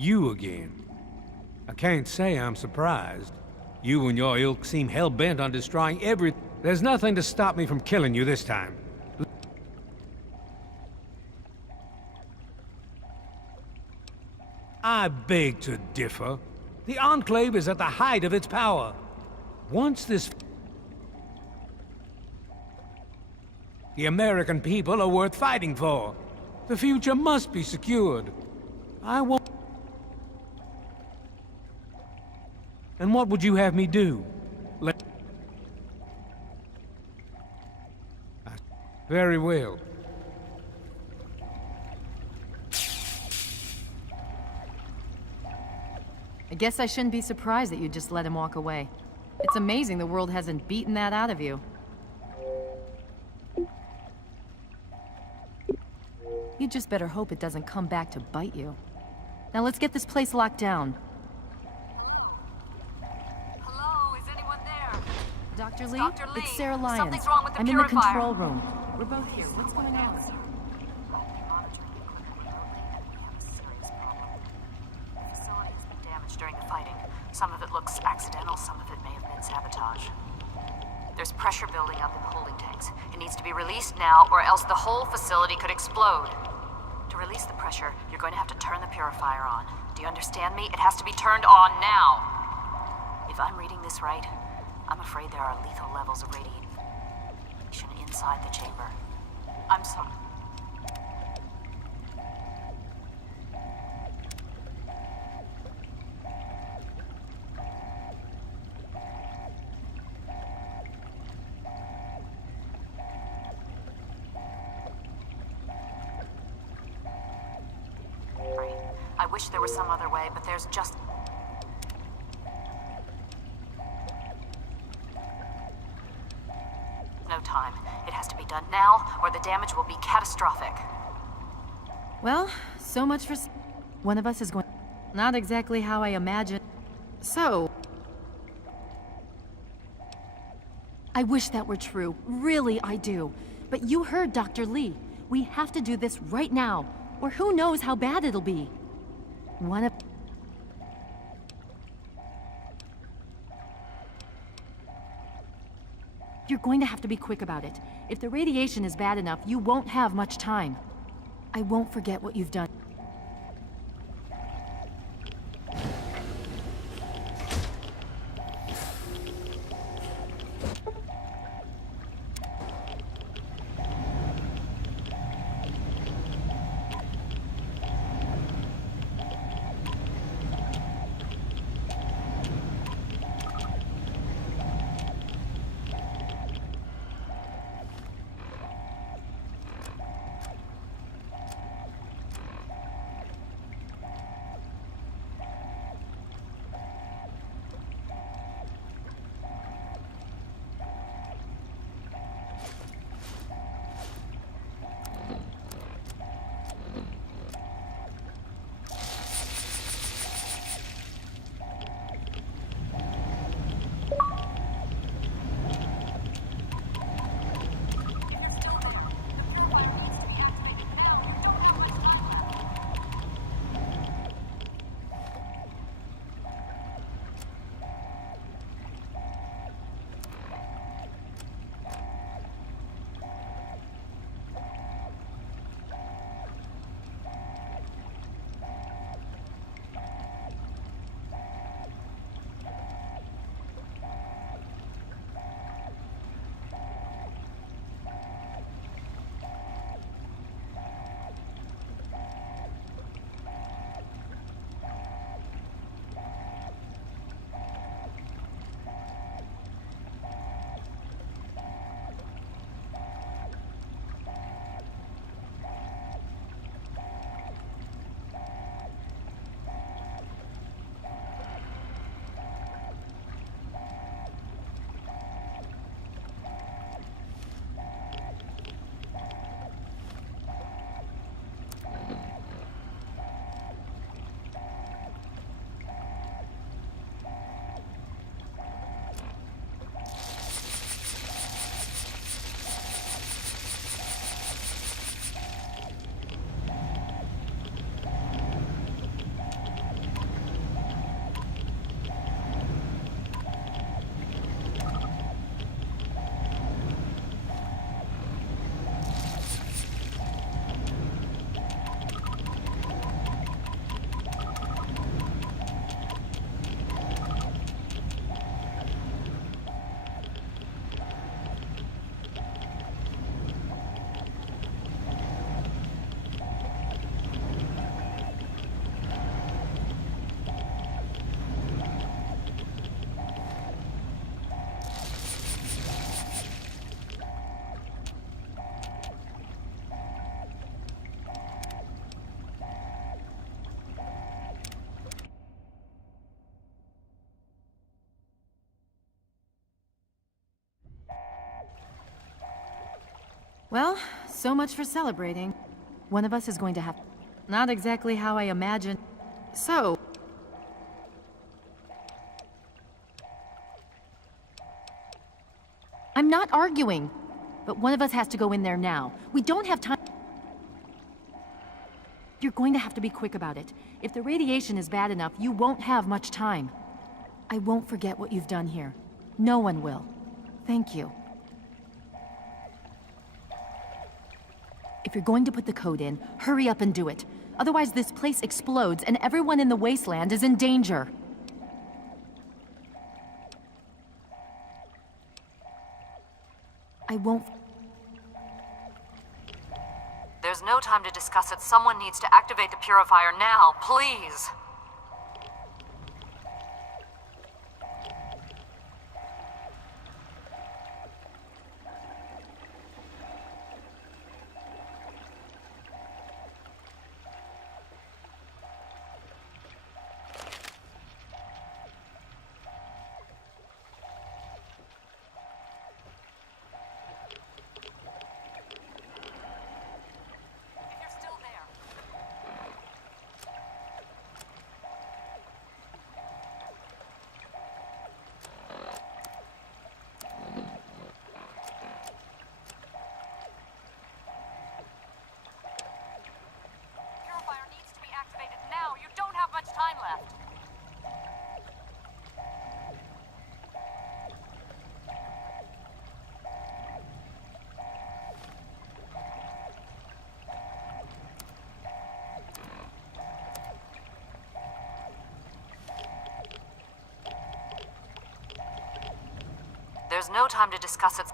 You again. I can't say I'm surprised. You and your ilk seem hell-bent on destroying everything. There's nothing to stop me from killing you this time. I beg to differ. The Enclave is at the height of its power. Once this... The American people are worth fighting for. The future must be secured. I won't... And what would you have me do? Very well. I guess I shouldn't be surprised that you just let him walk away. It's amazing the world hasn't beaten that out of you. You just better hope it doesn't come back to bite you. Now let's get this place locked down. Hello, is anyone there? Dr. Lee? Dr. Lee. It's Sarah Lyons. Something's wrong with the I'm in purifier. the control room. We're both here. What's going on? During the fighting. Some of it looks accidental, some of it may have been sabotage. There's pressure building up in the holding tanks. It needs to be released now, or else the whole facility could explode. To release the pressure, you're going to have to turn the purifier on. Do you understand me? It has to be turned on now. If I'm reading this right, I'm afraid there are lethal levels of radiation inside the chamber. I'm sorry. I wish there was some other way, but there's just... no time. It has to be done now, or the damage will be catastrophic. Well, so much for... One of us is going... Not exactly how I imagined... So... I wish that were true. Really, I do. But you heard Dr. Lee. We have to do this right now, or who knows how bad it'll be. One of... You're going to have to be quick about it. If the radiation is bad enough, you won't have much time. I won't forget what you've done. Well, so much for celebrating. One of us is going to have... Not exactly how I imagined. So... I'm not arguing, but one of us has to go in there now. We don't have time... You're going to have to be quick about it. If the radiation is bad enough, you won't have much time. I won't forget what you've done here. No one will. Thank you. If you're going to put the code in, hurry up and do it. Otherwise this place explodes and everyone in the wasteland is in danger. I won't... There's no time to discuss it. Someone needs to activate the purifier now, please. Time left. There's no time to discuss it.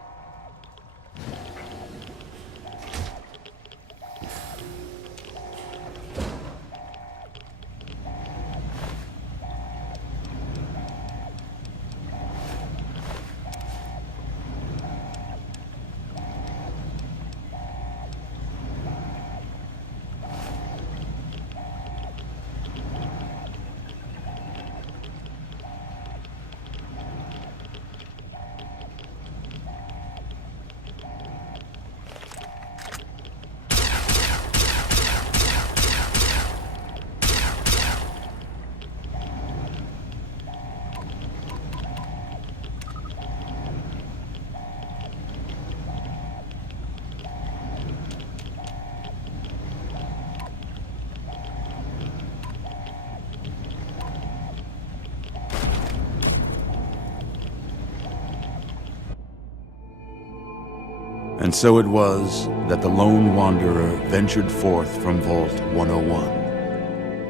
And so it was that the lone wanderer ventured forth from Vault 101,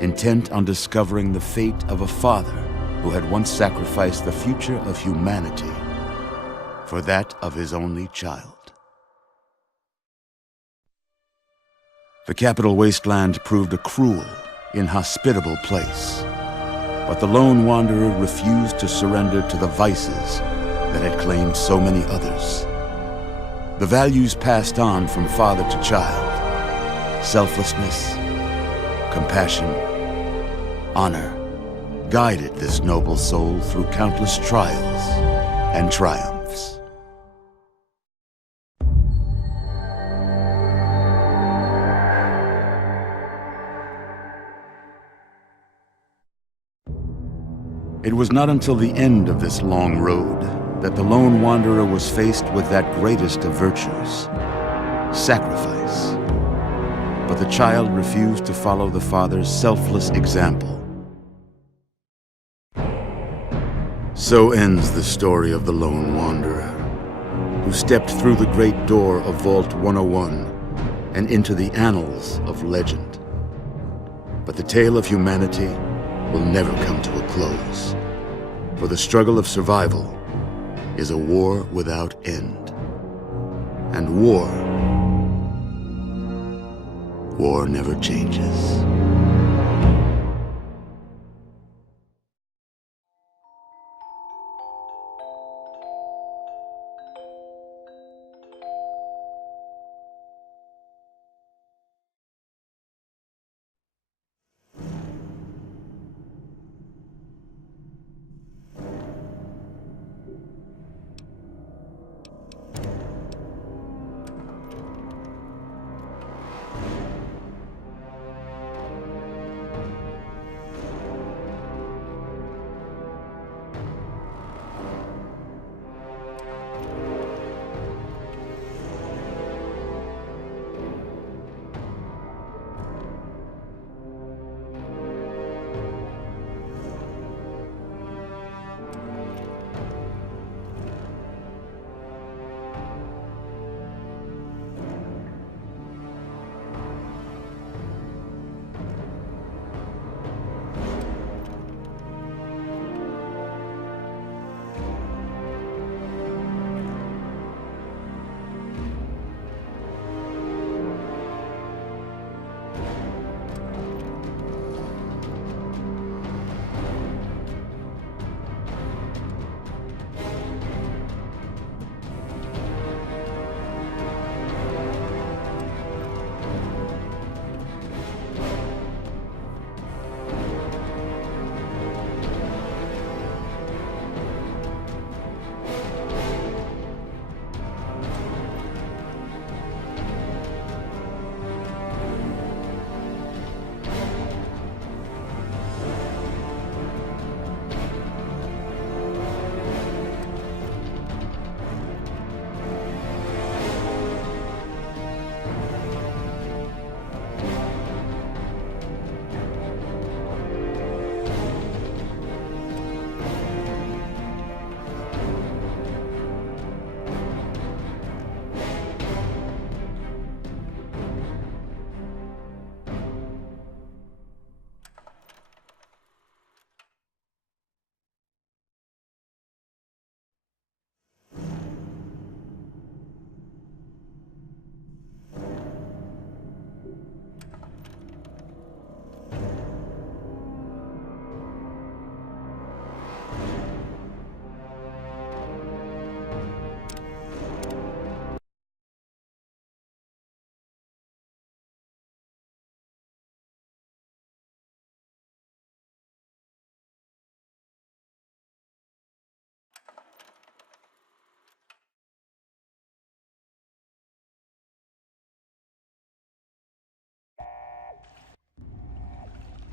intent on discovering the fate of a father who had once sacrificed the future of humanity for that of his only child. The capital wasteland proved a cruel, inhospitable place, but the lone wanderer refused to surrender to the vices that had claimed so many others. The values passed on from father to child, selflessness, compassion, honor, guided this noble soul through countless trials and triumphs. It was not until the end of this long road that the lone wanderer was faced with that greatest of virtues, sacrifice. But the child refused to follow the father's selfless example. So ends the story of the lone wanderer, who stepped through the great door of Vault 101 and into the annals of legend. But the tale of humanity will never come to a close, for the struggle of survival is a war without end. And war never changes.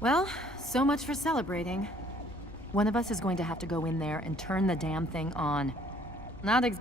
Well, so much for celebrating. One of us is going to have to go in there and turn the damn thing on. Not ex-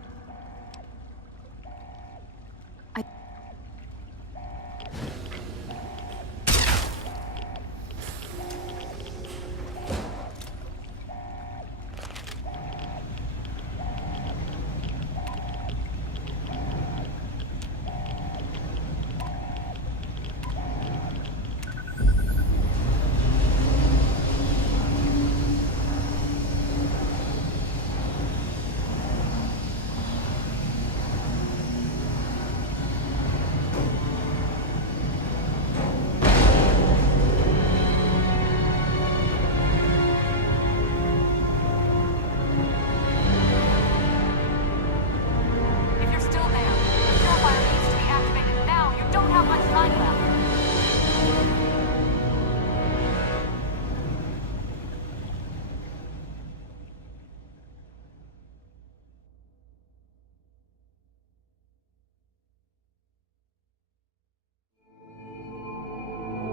If you're still there, the purifier needs to be activated now. You don't have much time left.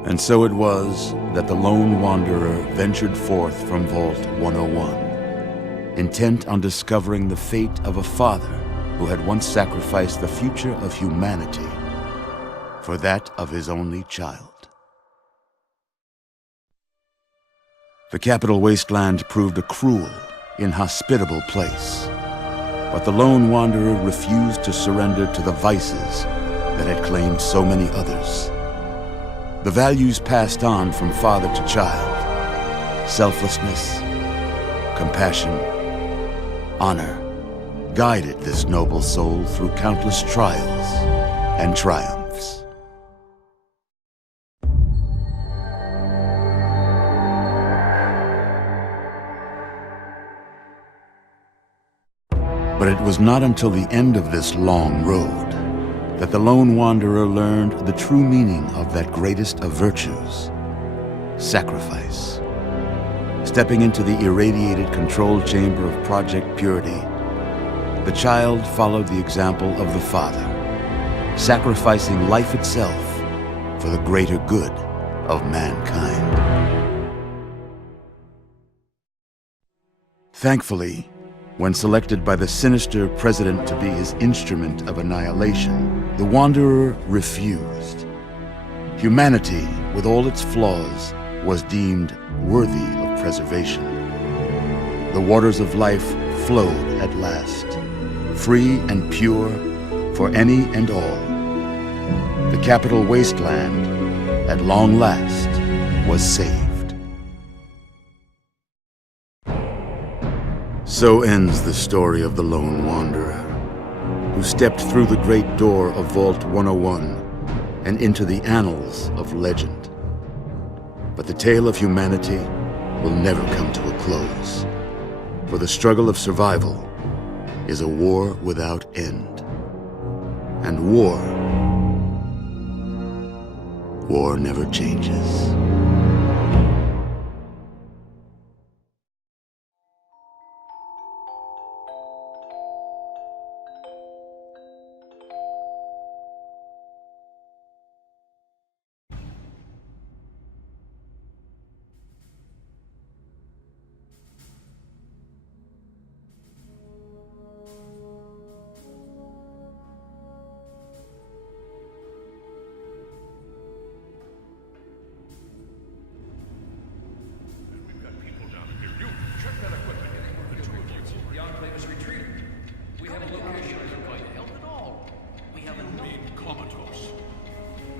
And so it was that the lone wanderer ventured forth from Vault 101, intent on discovering the fate of a father who had once sacrificed the future of humanity for that of his only child. The capital wasteland proved a cruel, inhospitable place, but the lone wanderer refused to surrender to the vices that had claimed so many others. The values passed on from father to child, selflessness, compassion, honor, guided this noble soul through countless trials and triumphs. But it was not until the end of this long road that the lone wanderer learned the true meaning of that greatest of virtues, sacrifice. Stepping into the irradiated control chamber of Project Purity, the child followed the example of the father, sacrificing life itself for the greater good of mankind. Thankfully, when selected by the sinister president to be his instrument of annihilation, the Wanderer refused. Humanity, with all its flaws, was deemed worthy of preservation. The waters of life flowed at last, free and pure for any and all. The capital wasteland, at long last, was saved. So ends the story of the lone wanderer, who stepped through the great door of Vault 101 and into the annals of legend. But the tale of humanity will never come to a close, for the struggle of survival is a war without end. And war never changes.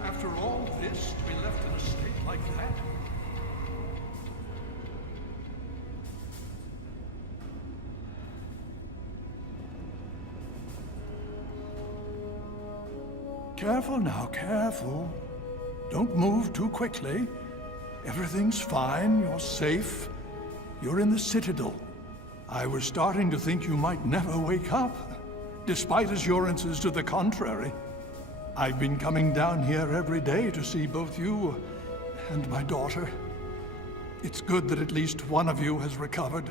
After all this, to be left in a state like that? Careful now, careful. Don't move too quickly. Everything's fine, you're safe. You're in the Citadel. I was starting to think you might never wake up, despite assurances to the contrary. I've been coming down here every day to see both you and my daughter. It's good that at least one of you has recovered.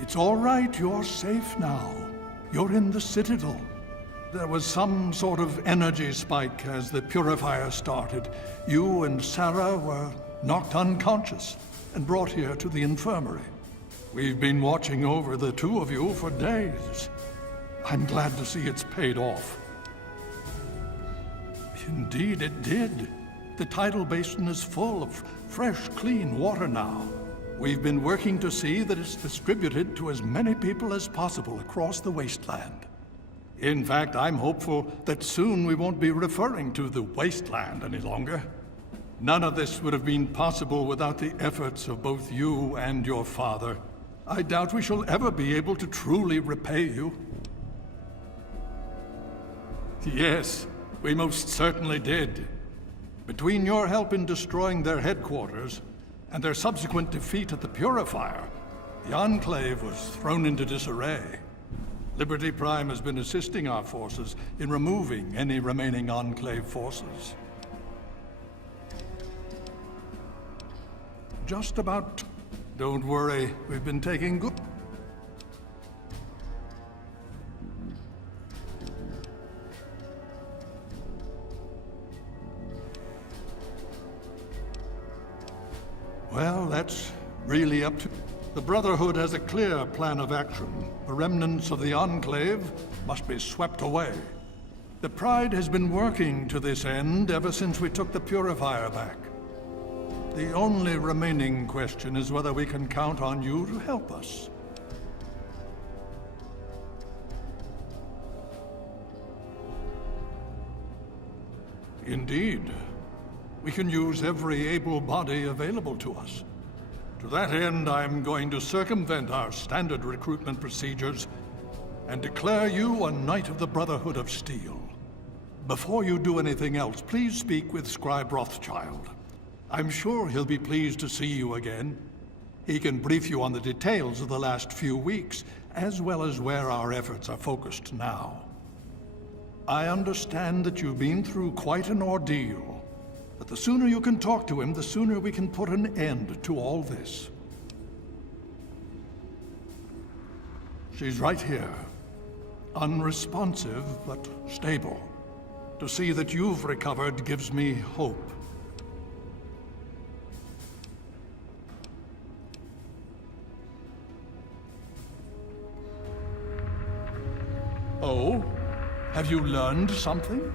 It's all right, you're safe now. You're in the Citadel. There was some sort of energy spike as the purifier started. You and Sarah were knocked unconscious and brought here to the infirmary. We've been watching over the two of you for days. I'm glad to see it's paid off. Indeed, it did. The tidal basin is full of fresh, clean water now. We've been working to see that it's distributed to as many people as possible across the wasteland. In fact, I'm hopeful that soon we won't be referring to the wasteland any longer. None of this would have been possible without the efforts of both you and your father. I doubt we shall ever be able to truly repay you. Yes, we most certainly did. Between your help in destroying their headquarters and their subsequent defeat at the Purifier, the Enclave was thrown into disarray. Liberty Prime has been assisting our forces in removing any remaining Enclave forces. Just about. Don't worry, we've been taking good... Well, that's really up to... The Brotherhood has a clear plan of action. The remnants of the Enclave must be swept away. The Pride has been working to this end ever since we took the Purifier back. The only remaining question is whether we can count on you to help us. Indeed. We can use every able body available to us. To that end, I'm going to circumvent our standard recruitment procedures and declare you a Knight of the Brotherhood of Steel. Before you do anything else, please speak with Scribe Rothschild. I'm sure he'll be pleased to see you again. He can brief you on the details of the last few weeks, as well as where our efforts are focused now. I understand that you've been through quite an ordeal. But the sooner you can talk to him, the sooner we can put an end to all this. She's right here. Unresponsive, but stable. To see that you've recovered gives me hope. Oh? Have you learned something?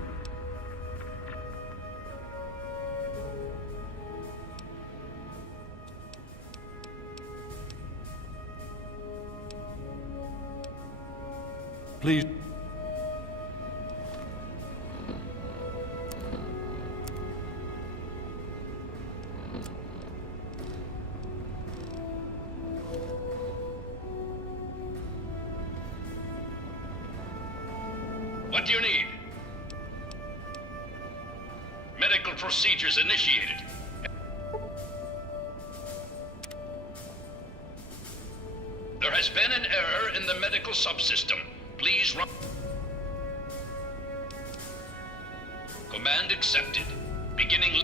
Please. What do you need? Medical procedures initiated. There has been an error in the medical subsystem. Please run. Command accepted. Beginning.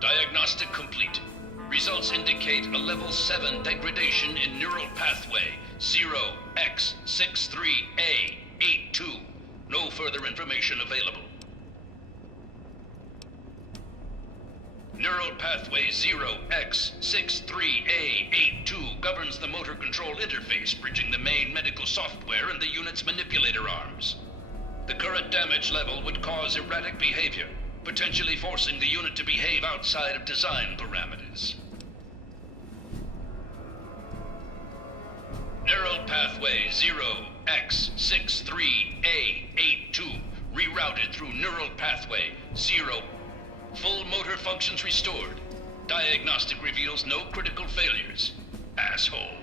Diagnostic complete. Results indicate a level 7 degradation in neural pathway 0x63A82. No further information available. Neural pathway 0x63A82 governs the motor control interface, bridging the main medical software and the unit's manipulator arms. The current damage level would cause erratic behavior, potentially forcing the unit to behave outside of design parameters. Neural pathway 0x63A82 rerouted through neural pathway 0. Full motor functions restored. Diagnostic reveals no critical failures. Asshole.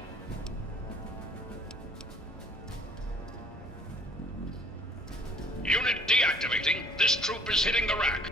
Unit deactivating. This troop is hitting the rack.